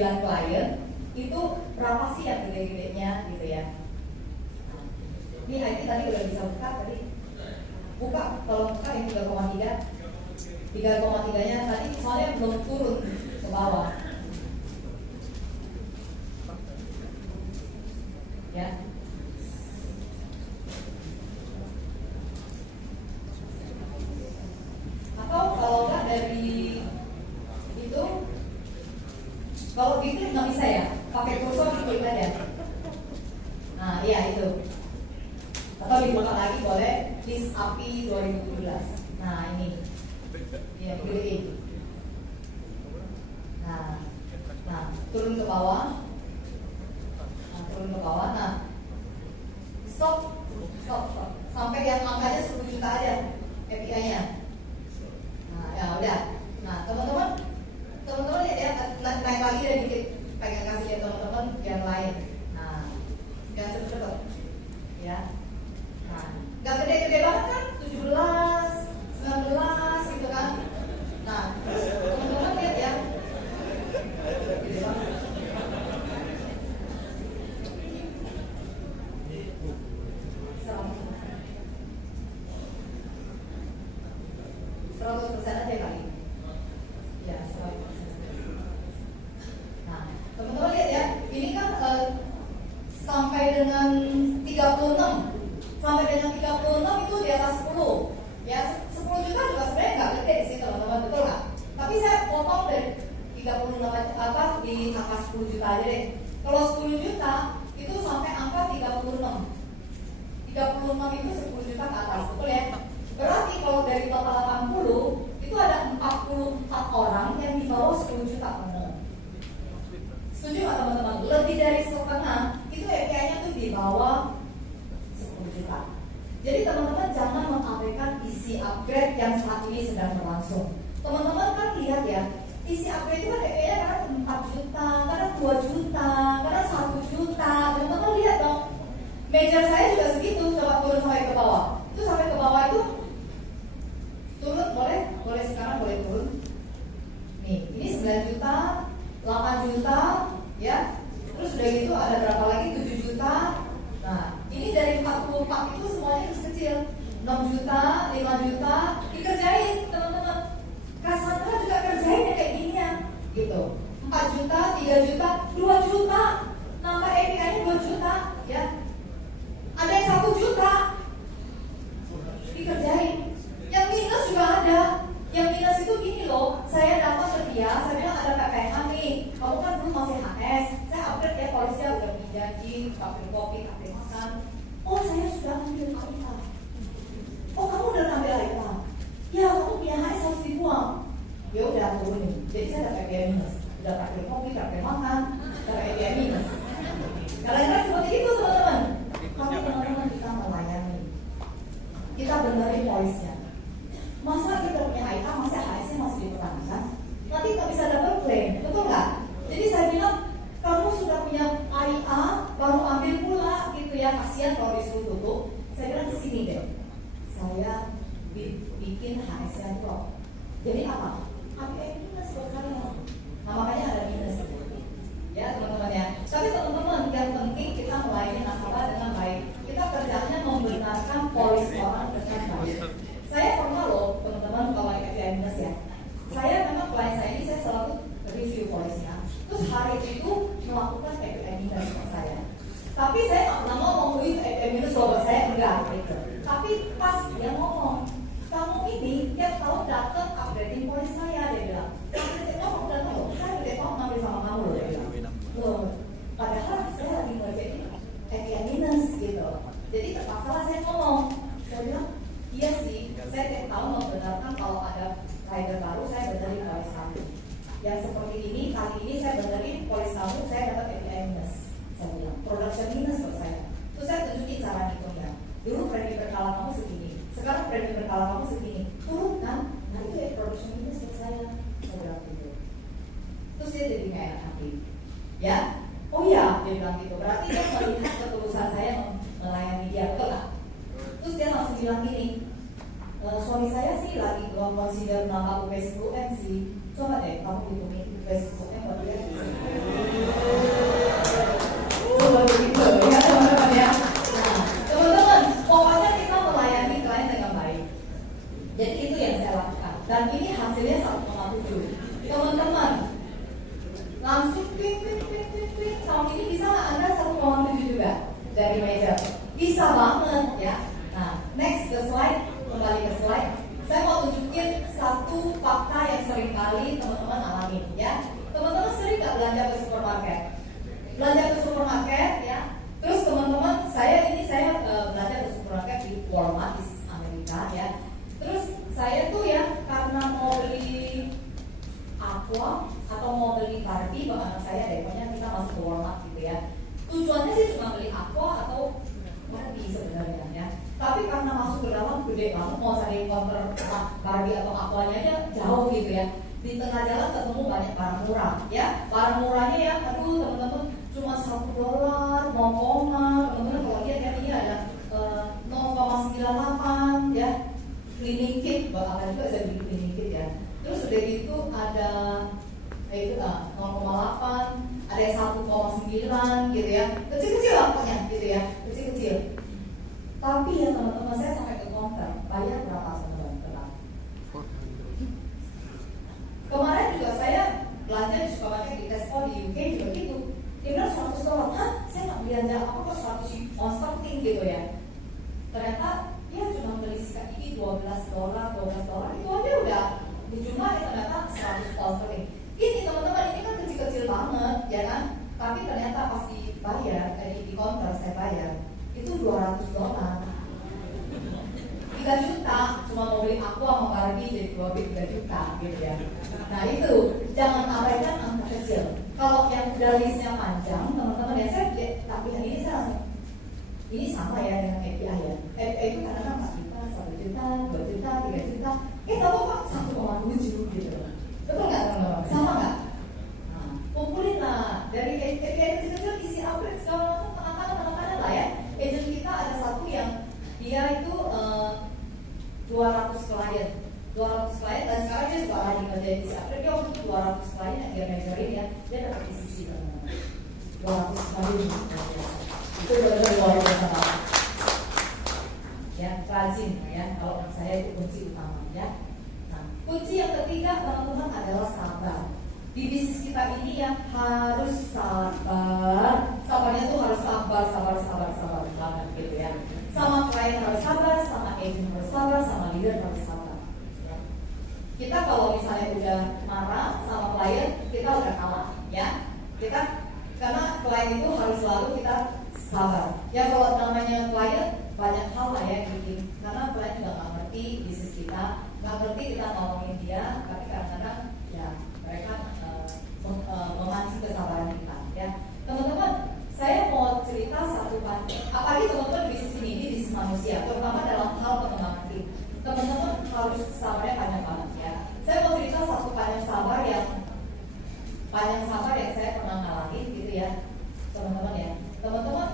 klien, itu berapa sih yang gede-gedenya gitu ya. Ini IT tadi udah bisa buka tadi. Buka, kalau buka yang 3,3 nya tadi soalnya belum turun ke bawah. Ya. Atau kalau nggak dari itu, kalau gitu nggak bisa ya, pakai kursor diklik aja. Nah, iya itu. Atau dibuka lagi boleh list API 2017. Nah ini, ya pilih. Nah turun ke bawah. Nah stop sampai yang angkanya 10 juta aja API-nya. Nah ya udah. Nah teman-teman lihat ya, naik lagi dan dikit, pengen kasih lihat teman-teman yang lain. Nah jangan cepet-cepet ya. Nah nggak gede-gede banget kan, 17, 19 gitu kan. Nah terus teman-teman lihat ya, gede banget. Aja kali. Ya, 100%. Nah, teman-teman lihat ya, ini kan sampai dengan 36 itu di atas 10. Ya, 10 juta juga sebenarnya nggak gede sih teman-teman, betul nggak? Tapi saya potong dari 36 di angka 10 juta aja deh. Kalau 10 juta itu sampai angka 36. 36 itu 10 juta ke atas, betul ya? Berarti kalau dari total 80 itu ada 44 orang yang di bawah 10 juta teman-teman. Setuju nggak teman-teman? Lebih dari setengah itu API-nya tuh di bawah 10 juta. Jadi teman-teman jangan mengabaikan isi upgrade yang saat ini sedang berlangsung. Teman-teman kan lihat ya, isi upgrade itu kan API-nya kadang 4 juta, kadang 2 juta, kadang 1 juta. Teman-teman lihat dong, major saya juga segitu. Coba turun sampai ke bawah. Itu sampai ke bawah itu turun, boleh sekarang boleh turun. Nih, ini 9 juta, 8 juta, ya. Terus udah gitu ada berapa lagi? 7 juta. Nah, ini dari 44 itu semuanya kecil. 6 juta, 5 juta, dikerjain teman-teman. Cassandra juga kerjain kayak ginian, gitu. 4 juta, 3 juta, 2 juta. Nambah API-nya 2 juta, ya. Ada yang 1 juta, dikerjain. Yang minus juga ada. Yang minus itu gini loh, saya datang ke dia, saya bilang ada PPH nih, kamu kan belum masih HS, saya upgrade ya, polisi udah janji, pakai kopi, pakai makan. Oh saya sudah ambil AITA. Oh kamu udah ambil AITA? Ya kamu punya HS harus dibuang. Ya udah turunin. Jadi saya ada PPH minus, udah pakai kopi, pakai makan, ada PPH minus. Kadang-kadang seperti itu teman-teman. Tapi teman-teman kita melayani, kita benerin polisnya. Masa kita punya AITA, masa HS-nya masih dipertahankan? Nanti nggak bisa double claim, betul nggak? Jadi saya bilang, kamu sudah punya AITA, baru ambil pula gitu ya, kasihan kalau disuruh tutup. Saya bilang di sini deh, saya bikin HS-nya drop. Jadi apa? API minus buat saya. Nah makanya ada minus. Ya teman-teman ya. Tapi teman-teman, yang penting kita melayani nasabah dengan baik. Kita kerjanya membenarkan polis orang dengan baik. Saya pernah loh teman-teman kalau API minus ya. Saya memang klien saya ini saya selalu review polisnya. Terus hari itu melakukan API minus ke saya. Tapi saya nggak pernah ngomong API minus kalau saya enggak gitu. Tapi pas dia ngomong, kamu ini tiap tahun datang upgrading polis saya, dia bilang. Kamu ngomong datang loh, saya tidak mau ngambil sama kamu loh, dia bilang. Loh, padahal saya lagi ngerjain API minus gitu. Jadi terpaksa saya ngomong. Saya bilang, iya sih, saya tiap tahun membenarkan kalau ada rider baru saya benerin polis kamu. Yang seperti ini, kali ini saya benerin polis kamu, saya dapat API minus. Saya bilang, production minus buat saya. Terus saya tunjukin cara hitungnya. Dulu premi berkala kamu segini, sekarang premi berkala kamu segini. Turun kan? Nah itu ya production minus buat saya. Saya bilang gitu. Terus dia jadi kayak enak hati. Ya? Oh iya, dia bilang gitu. Berarti dia melihat ketulusan saya melayani dia, betul nggak? Terus dia langsung bilang gini, suami saya sih lagi consider nama Facebook sih. Coba deh kamu hitungin Facebooknya buat dia. Coba begitu ya teman-teman ya. Nah teman-teman, pokoknya kita melayani klien dengan baik. Jadi itu yang saya lakukan. Dan ini hasilnya 1,7. Teman-teman, langsung klik tahun ini bisa nggak Anda 1,7 juga dari meja? Bisa banget ya. Nah next ke slide, kembali ke slide. Saya mau tunjukin satu fakta yang sering kali teman-teman alami ya. Teman-teman sering nggak belanja ke supermarket? Belanja ke supermarket ya. Terus teman-teman, saya belanja ke supermarket di Walmart di Amerika ya. Terus saya tuh ya karena mau beli aqua atau mau beli Barbie buat anak saya deh, pokoknya kita masuk ke Walmart gitu ya. Tujuannya sih cuma beli aqua atau Barbie sebenarnya ya. Tapi karena masuk ke dalam gede banget, mau cari counter Barbie atau aquanya aja jauh gitu ya. Di tengah jalan ketemu banyak barang murah ya. Barang murahnya ya, aduh teman-teman cuma $1, mau koma. Teman-teman kalau lihat ya ini ada 0,98 ya. Cleaning kit, buat apa juga saya beli cleaning kit ya. Terus udah gitu ada itu 0,8, ada yang 1,9 gitu ya. Kecil-kecil lah pokoknya gitu ya, kecil-kecil. Tapi ya teman-teman, saya sampai ke counter, bayar berapa teman-teman? Kemarin juga saya belanja di supermarket di Tesco di UK juga gitu. Dia bilang $100. Hah? Saya nggak belanja apa kok 100 on something gitu ya. Ternyata dia cuma beli sikat gigi $12 itu aja udah dijumlahin ternyata 100 pound sterling. Ini teman-teman, ini kan kecil-kecil banget ya kan, tapi ternyata pas dibayar di counter saya bayar itu $200, 3 juta cuma mau beli aku sama Barbie jadi 3 juta gitu ya. Nah itu jangan abaikan angka kecil. Kalau yang udah listnya panjang teman-teman ya, saya tapi hari ini saya langsung ini sama ya dengan API ya. API itu kadang-kadang 4 juta, 1 juta, 2 juta, 3 juta. Tahu kok 1,7 gitu. Betul nggak teman-teman? Sama nggak? Nah, kumpulin lah dari API kecil-kecil isi upgrade segala macam tengah-tengah lah ya. Agent kita ada satu yang dia itu 200 klien dan sekarang dia juga lagi ngerjain isi upgrade. Dia waktu itu 200 klien yang dia measurein ya, dia dapat isi teman-teman 200 klien. Itu benar-benar luar biasa banget ya, rajin ya. Kalau menurut saya itu kunci utama ya. Nah, kunci yang ketiga teman-teman adalah sabar. Di bisnis kita ini ya harus sabar. Sabarnya tuh harus sabar banget gitu ya. Sama klien harus sabar, sama agent harus sabar, sama leader harus sabar ya. Kita kalau misalnya udah marah sama klien, kita udah kalah ya. Karena klien itu harus selalu kita sabar. Ya kalau namanya klien banyak hal lah ya bikin, karena klien juga nggak ngerti bisnis kita, nggak ngerti kita ngomongin dia, tapi kadang-kadang ya mereka memancing kesabaran kita ya. Teman-teman, saya mau cerita satu apalagi teman-teman bisnis ini bisnis manusia, terutama dalam hal pengembangan tim. Teman-teman harus sabarnya panjang banget ya. Saya mau cerita satu panjang sabar yang saya pernah ngalamin gitu ya teman-teman ya. Teman-teman,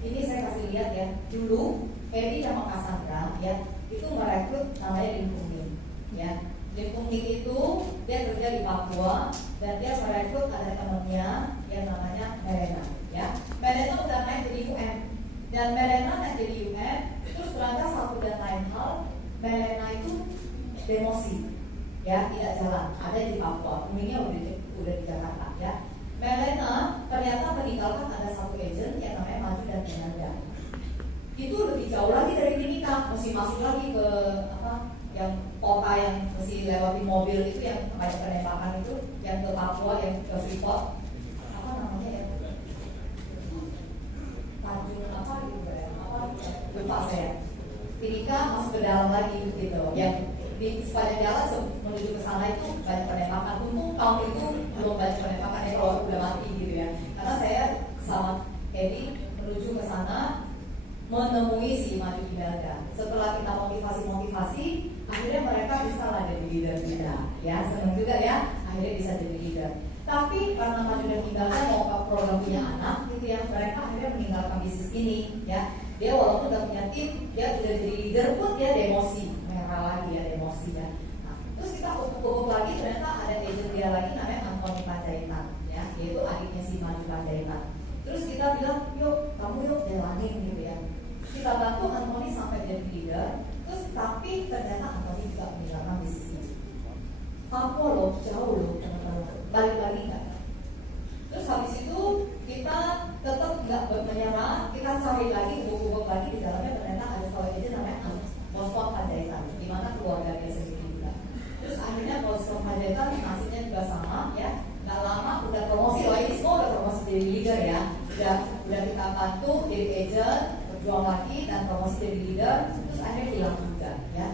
ini saya kasih lihat ya. Dulu Eri sama Cassandra ya itu merekrut namanya Lim Kung Ning ya. Lim Kung Ning itu dia kerja di Papua dan dia merekrut ada temannya yang namanya Melena ya. Melena udah naik jadi UN dan Melena naik jadi UN. Terus ternyata satu dan lain hal, Melena itu demosi ya, tidak jalan, ada di Papua, Kuningnya udah di Jakarta ya. Melena ternyata meninggalkan ada satu agent yang namanya Maju dan Kinanda. Itu lebih jauh lagi dari Timika, mesti masuk lagi ke yang kota yang mesti lewati mobil itu yang banyak penembakan itu, yang ke Papua, yang ke Freeport, apa namanya ya? Tanjung apa gitu ya? Lupa saya. Timika masuk ke dalam lagi gitu, yang di sepanjang jalan menuju ke sana itu banyak penembakan. Untung tahun itu belum banyak penembakan ya, kalau udah mati gitu ya. Karena saya sama Edi menuju ke sana menemui si Maju Imelda. Setelah kita motivasi, akhirnya mereka bisa lah jadi leader kita. Ya, senang juga ya. Akhirnya bisa jadi leader. Tapi karena Maju dan Imelda mau ke program punya anak gitu ya, mereka akhirnya meninggalkan bisnis ini ya. Dia walaupun udah punya tim, dia udah jadi leader pun dia demosi. Lagi ya emosi ya. lagi ternyata ada agent dia lagi namanya Anthony Panjaitan, ya, yaitu adiknya si Mani Panjaitan. Terus kita bilang, yuk kamu yuk jalanin gitu ya. Kita bantu Anthony sampai jadi leader. Terus tapi ternyata Anthony juga meninggalkan bisnisnya. Apa loh, jauh loh teman-teman. Balik lagi nggak? Terus habis itu kita tetap nggak menyerah, kita cari lagi, buku-buku lagi di dalamnya ternyata ada seorang agent namanya Boston Panjaitan, di mana keluarga dia sendiri juga. Terus akhirnya Boston Panjaitan nasibnya juga sama, ya. Nggak lama udah promosi, ini semua udah promosi jadi leader ya. Udah kita bantu jadi agent, berjuang lagi dan promosi jadi leader, terus akhirnya hilang juga, ya.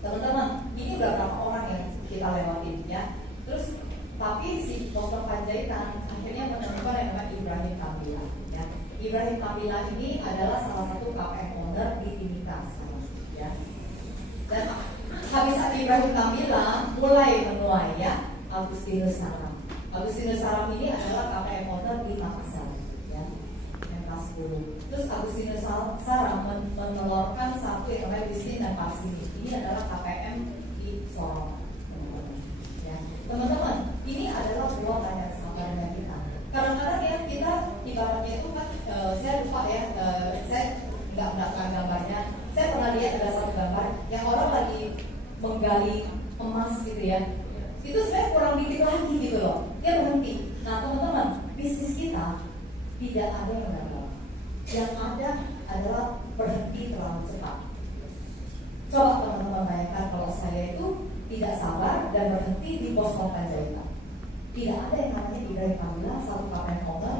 Teman-teman, ini udah berapa orang yang kita lewatin, ya. Terus tapi si Boston Panjaitan akhirnya menemukan yang namanya Ibrahim Kamila, ya. Ibrahim Kamila ini adalah salah satu KPM owner di Timika, ya. Dan habis Ibrahim Kamila mulai menuai, ya, Agustinus Saram. Agustinus Saram ini adalah KPM owner di Makassar, ya, MK10. Terus Agustinus Saram menelurkan satu yang namanya Agustin dan Parsini. Ini adalah KPM di Sorong, ya. Teman-teman, ini adalah dua banyak sahabatnya kita. Kadang-kadang ya kita ibaratnya itu kan, saya lupa ya, saya nggak mendapatkan gambarnya. Saya pernah lihat ada satu gambar yang orang lagi menggali emas gitu ya. Itu sebenarnya kurang dikit lagi gitu loh, dia berhenti. Nah teman-teman, bisnis kita tidak ada yang gagal. Yang ada adalah berhenti terlalu cepat. Coba teman-teman bayangkan kalau saya itu tidak sabar dan berhenti di Boston Panjaitan. Tidak ada yang namanya Ibrahim Kamila, satu KPM owner,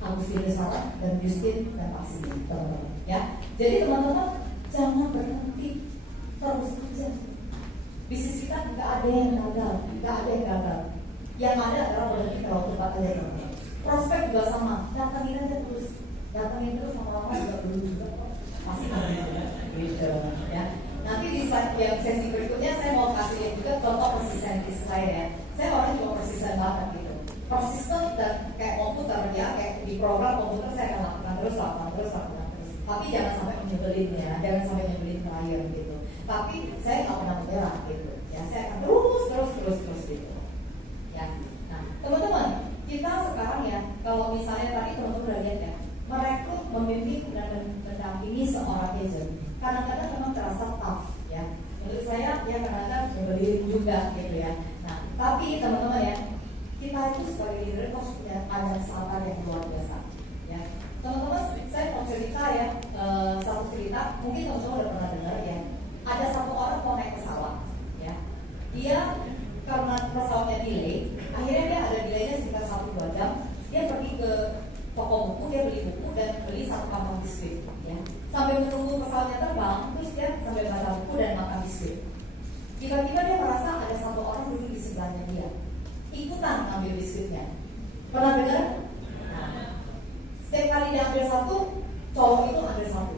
Agustinus Saram dan Justin dan Parsini, teman-teman. Ya, jadi teman-teman jangan berhenti, terus aja. Bisnis kita nggak ada yang gagal, nggak ada yang gagal. Yang ada adalah berhenti terlalu cepat aja, teman-teman. Prospek juga sama, datangin aja terus, lama-lama juga dulu juga pasti ada gitu, ya. Nanti di slide yang sesi berikutnya saya mau kasih juga contoh persistensi saya ya. Saya orangnya juga persisten banget gitu. Persisten dan kayak komputer ya, kayak di program komputer saya akan lakukan terus. Tapi jangan sampai menyebelin ya, jangan sampai menyebelin klien gitu. Tapi saya nggak pernah menyerah gitu. Ya saya akan terus gitu. Ya. Nah teman-teman, kita sekarang ya kalau misalnya tadi teman-teman udah lihat ya, merekrut, membimbing dan mendampingi seorang agent. Kadang-kadang memang terasa tough ya. Menurut saya ya kadang-kadang nyebelin juga gitu ya. Nah, tapi teman-teman ya, kita itu sebagai leader itu harus punya panjang sabar yang luar biasa. Ya, teman-teman, saya mau cerita ya satu cerita. Mungkin teman-teman udah pernah dengar ya. Ada satu orang mau naik pesawat, ya. Dia karena pesawatnya delay, akhirnya dia ada delaynya sekitar 1-2 jam. Dia pergi ke toko buku, dia beli buku dan beli satu kantong biskuit, ya. Sambil menunggu pesawatnya terbang, terus dia sambil baca buku dan makan biskuit. Tiba-tiba dia merasa ada satu orang duduk di sebelahnya dia, ikutan ambil biskuitnya. Pernah dengar? Nah, setiap kali dia ambil satu, cowok itu ambil satu.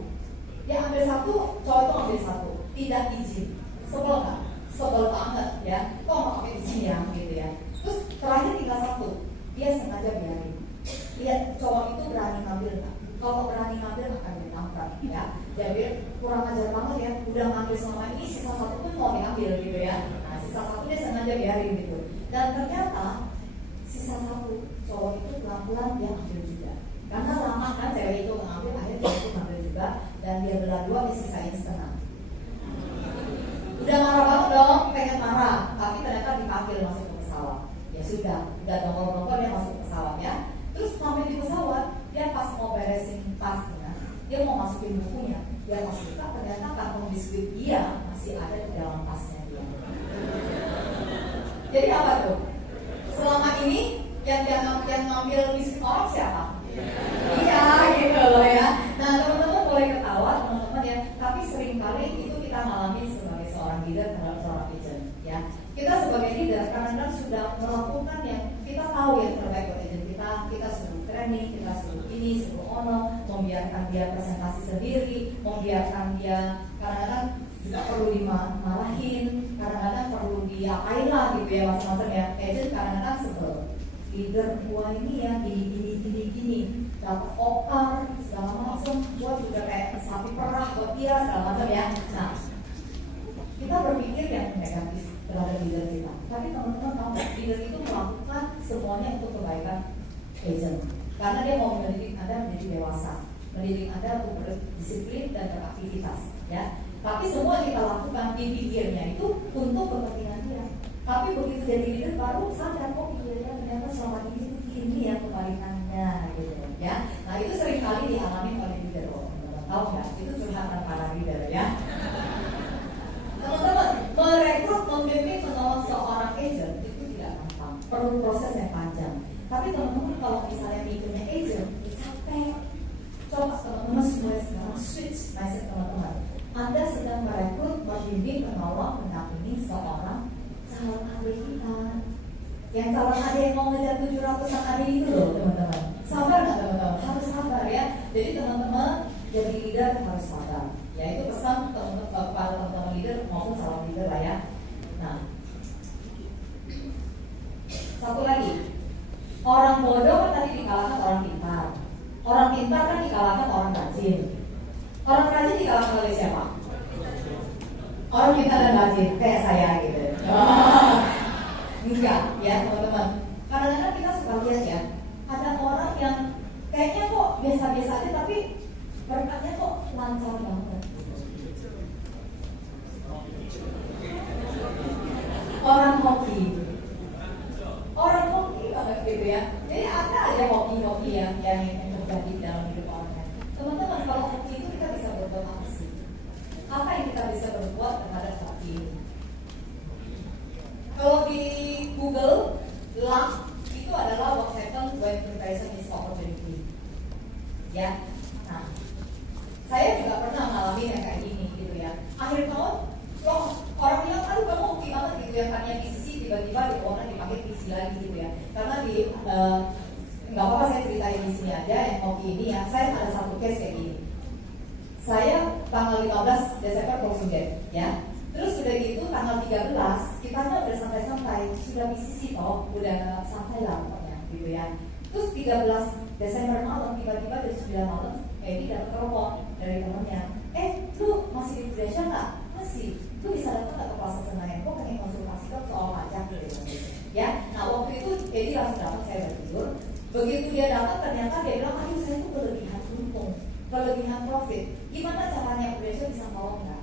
Dia ambil satu, cowok itu ambil satu. Tidak izin. Sebel nggak? Sebel banget ya. Kok nggak pakai izin ya? Gitu ya. Terus terakhir tinggal satu. Dia sengaja biarin. Lihat cowok itu berani ngambil nggak? Kalau berani ngambil akan ditangkap ya. Jadi kurang ajar banget ya. Udah ngambil selama ini, sisa satu pun mau diambil gitu ya. Nah sisa satu dia sengaja biarin gitu. Dan ternyata sisa satu cowok itu pelan-pelan dia ambil juga. Karena lama kan cewek itu mengambil, akhirnya dia itu ngambil juga. Dan dia belah dua disisain setengah. Udah marah banget dong, pengen marah. Tapi ternyata dipanggil masuk ke pesawat. Ya sudah, udah nongol-nongol dia masuk ke pesawat ya. Terus sampai di pesawat, dia pas mau beresin tasnya, dia mau masukin bukunya, dia pas buka ternyata kantong biskuit dia masih ada di dalam tasnya dia. Jadi apa tuh? Selama ini yang ngambil biskuit orang siapa? Iya gitu loh ya. Nah teman-teman boleh ketawa teman-teman ya, tapi seringkali itu kita ngalamin sebagai seorang leader terhadap seorang agent ya. Kita sebagai leader kadang-kadang sudah melakukan yang kita tahu yang terbaik buat agent kita suruh training, kita suruh ini, suruh ono, membiarkan dia presentasi sendiri, membiarkan dia kadang-kadang juga perlu dimarahin, kadang-kadang perlu diapain lah gitu ya macam-macam ya. Agent kadang-kadang sebel, leader gua ini ya gini, dapat okar segala macam, gua juga kayak sapi perah buat dia segala macam ya. Nah, kita berpikir yang negatif terhadap leader kita. Tapi teman-teman tahu nggak, leader itu melakukan semuanya untuk kebaikan agent. Karena dia mau mendidik Anda menjadi dewasa, mendidik Anda untuk berdisiplin dan beraktivitas. Ya. Tapi semua yang kita lakukan di pikirnya itu untuk kepentingan dia. Tapi begitu jadi leader baru sadar kok pikirnya ternyata selama ini ya kebalikannya gitu ya. Nah itu sering kali dialami oleh leader. Tahu nggak? Itu curhatan para leader ya. Teman-teman, merekrut, membimbing, menolong seorang agent itu tidak gampang, perlu proses yang panjang. Tapi teman-teman kalau misalnya mikirnya agent, capek. Coba teman-teman mulai sekarang switch mindset teman-teman. Anda sedang merekrut, membimbing, menolong, mendampingi seorang calon adik kita. Yang calon adik yang mau ngejar 700-an adik itu loh teman-teman. Sabar nggak teman-teman? Harus sabar ya. Jadi teman-teman jadi leader harus sabar. Ya itu pesan kepada teman-teman leader maupun calon leader lah ya. Nah, satu lagi, orang bodoh kan tadi dikalahkan orang pintar. Orang pintar kan dikalahkan orang rajin. Orang rajin dikalahkan oleh siapa? Orang pintar dan rajin, kayak saya gitu. Enggak ya teman-teman. Kadang-kadang kita suka lihat ya, ada orang yang kayaknya kok biasa-biasa aja tapi berkatnya kok lancar banget. Orang hoki banget gitu ya. Jadi ada aja hoki-hoki yang terjadi dalam hidup orang. Teman-teman, kalau hoki itu kita bisa berbuat apa sih? Apa yang kita bisa berbuat terhadap hoki? Kalau di Google, luck itu adalah what happens when preparation is opportunity. Ya, nah, saya juga pernah mengalami yang kayak gini gitu ya. Akhir tahun, loh orang bilang, aduh kamu hoki banget gitu ya, tanya PCC tiba-tiba di orang dipakai PC lagi gitu ya. Karena di nggak apa-apa saya ceritain di sini aja yang hoki ini ya. Saya ada satu case kayak gini. Saya tanggal 15 Desember closing date ya. Terus udah gitu tanggal 13 kita udah santai-santai, sudah PCC toh, udah santai lah pokoknya gitu ya. Terus 13 Desember malam tiba-tiba dari 9 malam ini dapat telepon dari temennya, lu masih di Indonesia nggak? Masih. Lu bisa datang nggak ke Plaza Senayan? Kok pengen konsultasi soal pajak gitu ya. Nah waktu itu Edi langsung datang, saya bertidur. Begitu dia datang ternyata dia bilang, aduh saya tuh kelebihan untung, kelebihan profit. Gimana caranya Indonesia bisa nolong nggak?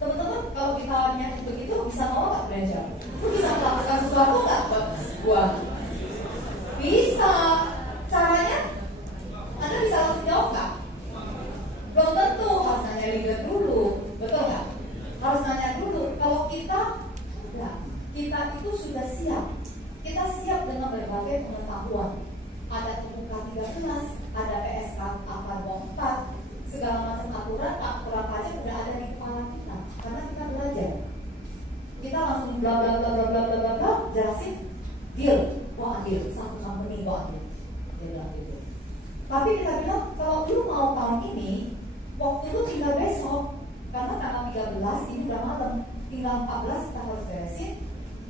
Teman-teman kalau ditawanya begitu bisa nolong nggak Indonesia? Lu bisa melakukan sesuatu nggak buat gua? Bisa. Caranya? Anda bisa langsung jawab nggak? Belum tentu, harus nanya leader dulu, betul nggak? Harus nanya dulu. Kalau kita, enggak, kita itu sudah siap. Kita siap dengan berbagai pengetahuan. Ada UK 13, ada PSK AK 24, segala macam aturan pajak udah ada di kepala kita. Karena kita belajar. Kita langsung bla bla bla bla bla bla bla jelasin, deal, gua ambil satu company gua ambil. Dia bilang gitu. Tapi kita bilang kalau lu mau tahun ini, waktu lu tinggal besok. Karena tanggal 13 ini udah malam, tinggal 14 kita harus beresin,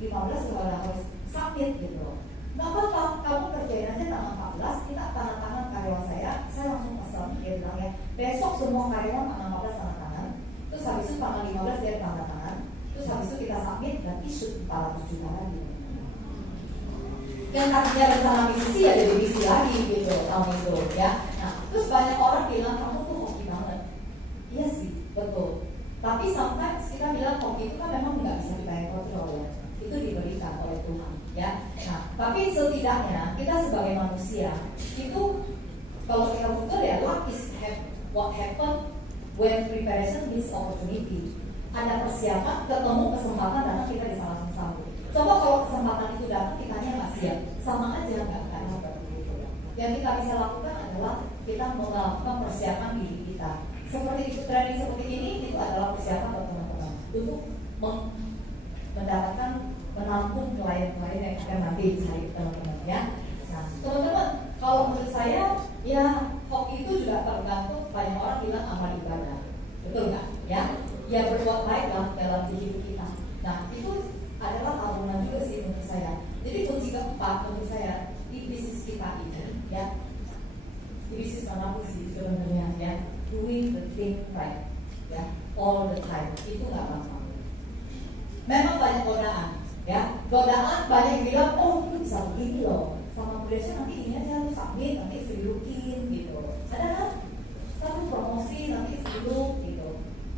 15 kita udah harus submit gitu. Gak apa-apa, kamu kerjain aja tanggal 14, kita tanda tangan karyawan saya langsung pesan, dia bilang ya, besok semua karyawan tanggal 14 tanda tangan, terus habis itu tanggal 15 dia tanda tangan, terus habis itu kita submit dan issue 400 juta lagi. Yang tadinya rencana bisnis ya jadi bisnis lagi gitu tahun itu ya. Nah, terus banyak orang bilang kamu tuh hoki banget. Iya sih, betul. Tapi sometimes kita bilang hoki itu kan memang nggak bisa kita kontrol ya. Itu diberikan oleh Tuhan ya. Nah, tapi setidaknya kita sebagai manusia itu kalau kita butuh ya luck is what happen when preparation meets opportunity. Ada persiapan, ketemu kesempatan, datang kita bisa langsung sambut. Coba kalau kesempatan itu datang kitanya nggak siap, sama aja nggak dapat gitu. Yang kita bisa lakukan adalah kita melakukan persiapan diri kita. Seperti ikut training seperti ini itu adalah persiapan buat teman-teman untuk mendapatkan menampung klien-klien yang akan nanti dicari teman-teman ya. Nah teman-teman kalau menurut saya ya hoki itu juga tergantung, banyak orang bilang amal ibadah, betul nggak ya? Ya berbuat baiklah dalam hidup kita. Nah itu adalah alunan juga sih menurut saya. Jadi kunci keempat menurut saya di bisnis kita ini ya, di bisnis manapun sih sebenarnya ya, doing the thing right ya, all the time itu nggak gampang. Memang banyak godaan. Ya, godaan banyak yang bilang, oh lu bisa begini loh, sama progression nanti ini aja lu submit, nanti free lookin gitu. Ada kan? Tapi promosi nanti free look gitu.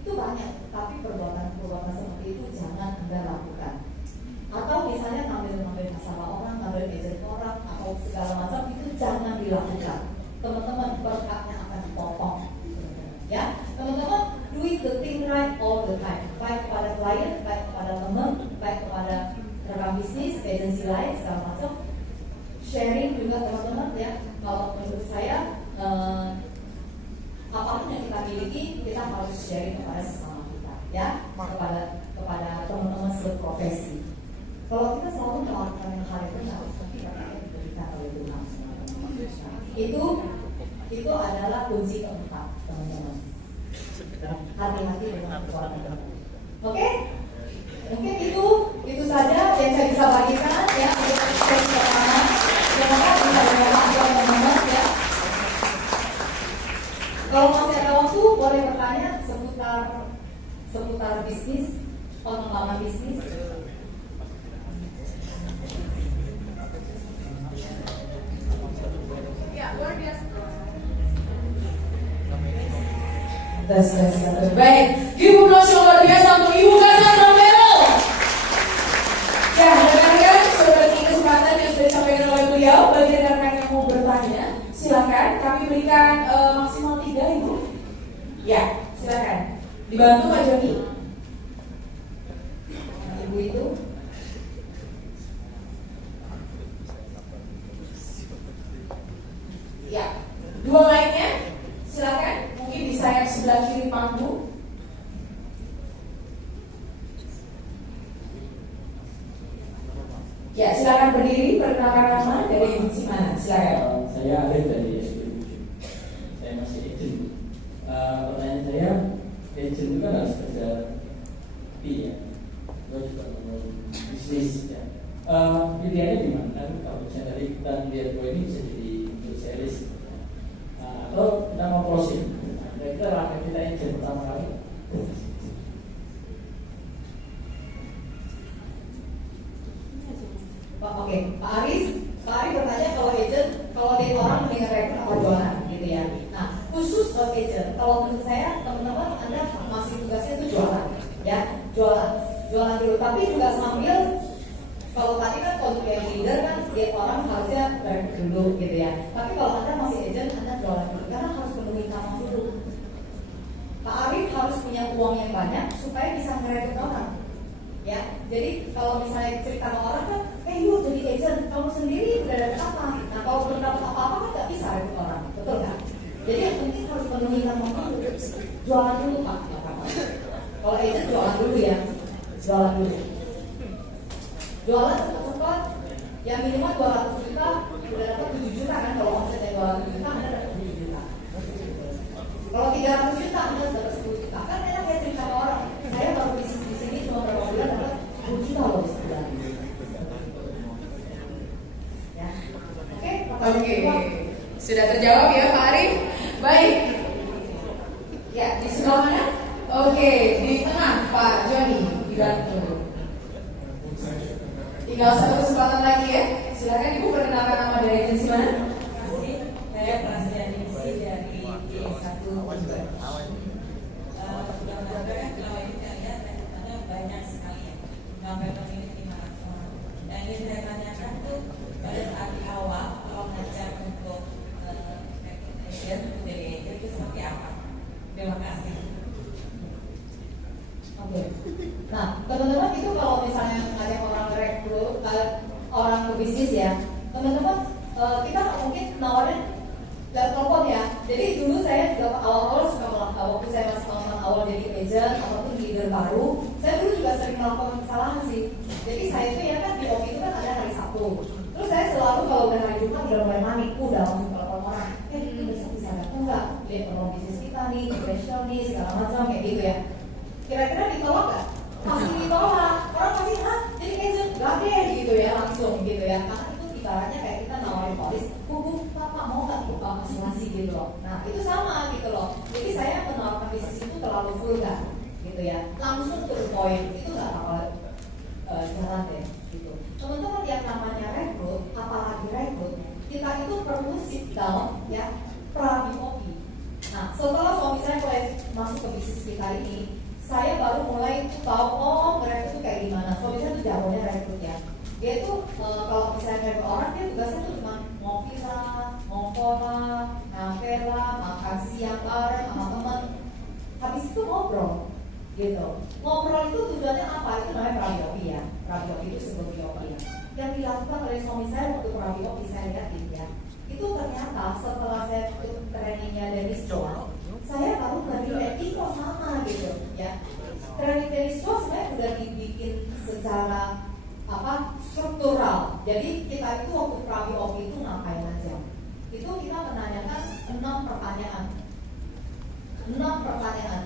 Itu banyak, tapi perbuatan seperti itu jangan Anda lakukan. Atau misalnya ngambil masalah orang, ngambil agent orang, atau segala macam itu jangan dilakukan. Teman-teman, berkatnya akan dipotong. Ya, teman-teman, do the thing right all the time. Baik kepada klien, baik kepada teman, baik kepada rekan bisnis, agensi lain, segala macam. Sharing juga teman-teman ya. Kalau menurut saya, apapun yang kita miliki, kita harus sharing kepada sesama kita, ya, kepada teman-teman seprofesi. Kalau kita selalu melakukan yang hal itu, tapi katanya diberikan oleh Tuhan. Itu adalah kunci keempat, teman-teman. Hati-hati dengan perbuatan Tuhan. Oke? Mungkin itu saja yang saya bisa bagikan ya untuk sesi pertama. Semoga bisa bermanfaat teman-teman ya. Kalau masih ada waktu, boleh bertanya seputar bisnis, pengembangan bisnis. Ya, luar biasa. Baik, Ibu Nosyo luar biasa untuk Ibu Kasar Romero. Ya, rekan-rekan sudah beri kesempatan yang sudah disampaikan oleh beliau. Bagi rekan-rekan yang mau bertanya, silakan. Kami berikan maksimal 3, Ibu. Ya, silakan. Dibantu Pak Joni. Ibu itu. Ya, 2 lainnya, silakan. Mungkin di sayap sebelah kiri panggung. Ya, silakan berdiri, perkenalkan nama dari agensi mana, silakan. Saya Arif dari SPBU. Saya masih agent. Pertanyaan saya, agent itu kan harus kerja fee ya, atau juga bisnis ya. Pilihannya di mana? Kalau misalnya tadi kita lihat bahwa ini bisa jadi untuk series, atau kita mau closing. Kita langkah kita agent pertama kali. Oke, Pak Aris bertanya kalau agent, kalau dia orang mendingan rekrut atau jualan gitu ya. Nah, khusus agent, kalau menurut saya teman-teman Anda masih tugasnya itu jualan, ya, jualan dulu. Tapi juga sambil, kalau tadi kan kalau yang leader kan dia orang harusnya rekrut dulu gitu ya. Tapi kalau Anda masih agent, Anda jualan dulu karena harus penuhi kamar dulu. Pak Arif harus punya uang yang banyak supaya bisa merekrut orang. Ya, jadi kalau misalnya cerita sama orang kan, yuk jadi agent, kamu sendiri udah dapat apa? Nah, kalau belum dapat apa-apa kan nggak bisa rekrut orang, betul nggak? Jadi yang penting harus penuhi kamar dulu. Jualan dulu Pak. Kalau agent jualan dulu ya, jualan dulu. Jualan cepat-cepat, ya minimal 200 juta, udah dapat 7 juta kan? Kalau omsetnya 200 juta, Anda dapat 7 juta. Kalau 300 juta, Anda dapat 10 juta. Kan enak ya cerita ke orang. Saya baru bisnis di sini cuma berapa bulan dapat 10 juta loh sebulan. Ya, Oke. Sudah terjawab ya Pak Arif. Baik. Ya, di sebelah mana? Oke, di tengah Pak Joni dibantu. Tinggal satu kesempatan lagi ya. Silakan Ibu perkenalkan nama dari agensi mana? Saya Prasianisi dari G1 Uber. Mudah-mudahan kan selama ini saya lihat rekrutannya banyak sekali ya. Sampai ini 500 orang. Yang ingin saya tanyakan tuh pada saat di awal kalau ngajak untuk agent, jadi agent itu seperti apa? Terima kasih. Oke. Nah, teman-teman itu kalau misalnya ngajak orang rekrut, orang ke bisnis ya, teman-teman kita mungkin nawarin lewat telepon ya. Jadi dulu saya juga awal-awal suka melakukan, waktu saya masih pengalaman awal jadi agent ataupun leader baru, saya dulu juga sering melakukan kesalahan sih. Jadi saya itu ya kan di OP itu kan ada hari Sabtu. Terus saya selalu kalau udah hari Jumat udah mulai panik, udah langsung telepon orang. Ini besok bisa datang nggak? Lihat peluang bisnis kita nih, profesional nih, segala macam kayak gitu ya. Kira-kira ditolak nggak? Pasti ditolak. Orang pasti jadi agent gak deh gitu ya langsung gitu ya. Karena itu ibaratnya kayak kita nawarin polis, Pak mau nggak masing-masing gitu loh. Nah itu sama gitu loh. Jadi saya menawarkan bisnis itu terlalu vulgar gitu ya. Langsung to the point itu nggak bakal jalan deh. Dia tuh kalau misalnya dari orang dia tugasnya tuh cuma ngopi lah, ngomong lah, ngafe lah, makan siang bareng sama teman. Habis itu ngobrol, gitu. Ngobrol itu tujuannya apa? Itu namanya prayogi ya. Prayogi itu sebuah yogi ya. Yang dilakukan oleh suami saya waktu prayogi saya lihatin ya. Itu ternyata setelah saya ikut trainingnya dari Joel, saya baru ngerti kok sama gitu ya. Training dari Joel sebenarnya udah dibikin secara struktural. Jadi kita itu waktu prayogi itu ngapain aja? Itu kita menanyakan 6 pertanyaan. 6 pertanyaan.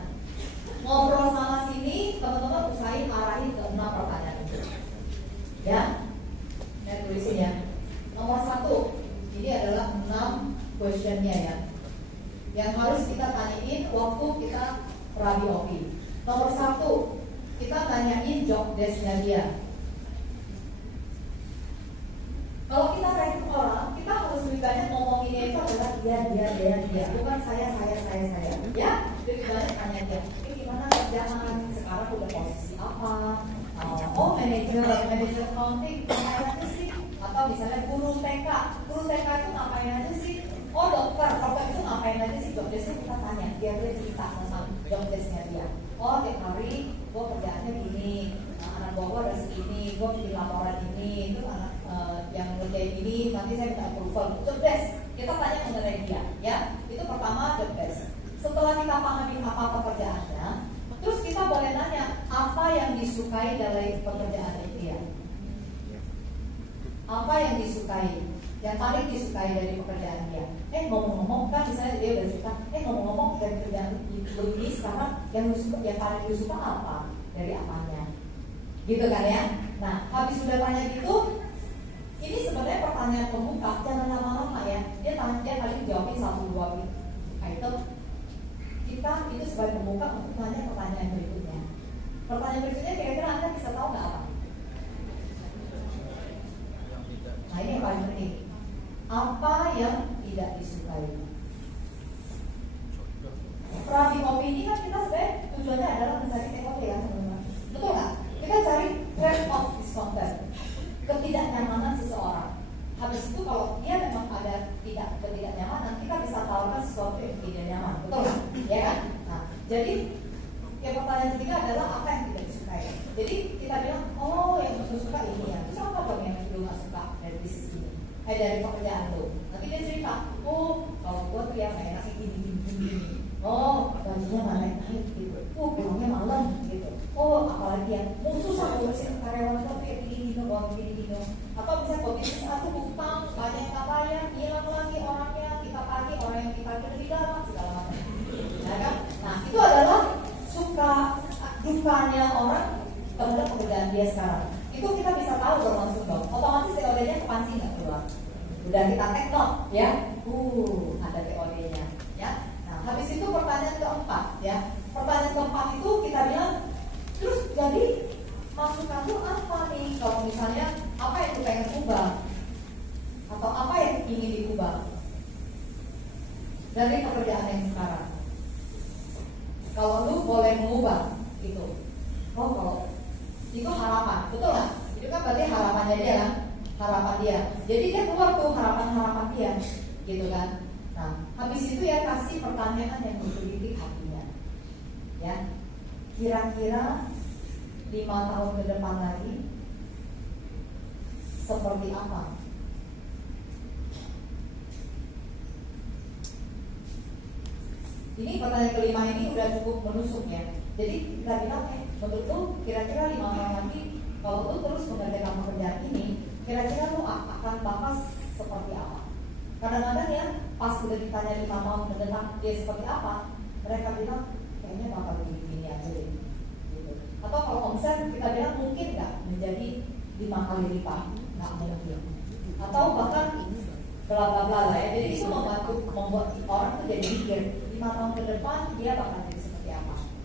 Ngobrol sana sini, teman-teman usahain arahin ke 6 pertanyaan itu. Ya, saya tulisin ya. Nomor 1, ini adalah 6 questionnya ya, yang harus kita tanyain waktu kita prayogi. Nomor 1, kita tanyain job desk-nya dia. Kalau kita training orang, kita harus lebih banyak ngomonginnya itu adalah dia, bukan saya. Ya, lebih banyak tanya dia. Ini gimana kerjaan? Sekarang udah posisi apa? Oh, manajer accounting ngapain aja sih? Atau misalnya guru TK itu ngapain aja sih? Oh, dokter itu ngapain aja sih? Job desk-nya kita tanya, dia cerita tentang job desk-nya dia. Oh, tiap hari gue kerjaannya gini, anak gue ada segini, gue bikin laporan ini, itu anak yang ngerjain ini, nanti saya minta approval. Job desk, kita tanya mengenai dia, ya. Itu pertama job desk. Setelah kita pahami apa pekerjaannya, terus kita boleh nanya apa yang disukai dari pekerjaan dia. Apa yang disukai, yang paling disukai dari pekerjaan dia. Ngomong-ngomong kan misalnya dia udah suka, ngomong-ngomong dari kerjaan ini sekarang yang paling disuka apa dari apanya, gitu kan ya. Nah, habis sudah tanya gitu, ini sebenarnya pertanyaan pembuka, jangan lama-lama ya. Dia paling jawabin 1-2 item. Kita itu sebagai pembuka untuk tanya pertanyaan berikutnya. Pertanyaan berikutnya kira-kira Anda bisa tahu nggak apa? Nah, ini yang paling penting. Apa yang tidak disukai? Prayogi ini kan kita sebenarnya tujuannya adalah mencari TOP ya teman-teman. Betul nggak? Kita cari trade of discomfort, ketidaknyamanan seseorang. Habis itu kalau dia memang ada ketidaknyamanan, kita bisa tawarkan sesuatu yang tidak nyaman. Betul nggak? Ya kan? Nah, jadi yang pertanyaan ketiga adalah apa yang tidak disukai. Jadi kita bilang, oh yang aku suka ini ya. Terus apa dong yang lu nggak suka dari bisnis ini? Dari pekerjaan lu. Nanti dia cerita, oh kalau gua tuh ya kayak nasi gini. Oh gajinya nggak naik gitu. Pulangnya malam gitu. Oh apalagi ya, susah ngurusin karyawan tuh kayak gini. Atau bisa bisnis satu utang, banyak yang nggak bayar, hilang lagi orangnya, kita tagih orang yang kita lebih dalam segala macam. Ya kan? Nah itu adalah suka dukanya orang terhadap pekerjaan dia sekarang. Itu kita bisa tahu kalau langsung dong. Otomatis TOD-nya kepancing nggak keluar. Udah kita take note ya. Ada TOD-nya ya. Nah, habis itu pertanyaan keempat ya. Pertanyaan keempat itu kita bilang, terus jadi masukan lu apa nih? Kalau misalnya apa yang lu pengen ubah atau apa yang ingin diubah dari pekerjaan yang sekarang? Kalau lu boleh mengubah itu, kalau itu harapan, betul nggak? Itu kan berarti harapannya dia kan, harapan dia. Jadi dia keluar tuh harapan dia, gitu kan? Nah, habis itu ya kasih pertanyaan yang menggelitik hatinya, ya. Kira-kira 5 tahun ke depan lagi seperti apa? Ini pertanyaan kelima ini udah cukup menusuk ya. Jadi kita bilang, menurut lu kira-kira 5 tahun lagi kalau lu terus mengerjakan pekerjaan ini, kira-kira lu akan bakal seperti apa? Kadang-kadang ya pas udah ditanya 5 tahun mendatang dia seperti apa, mereka bilang kayaknya bakal begini aja deh. Gitu. Atau kalau omset kita bilang mungkin nggak menjadi 5 kali lipat, nggak mungkin. Atau bahkan bla bla bla lah ya. Jadi itu membuat orang tuh jadi mikir 5 tahun ke depan dia bakal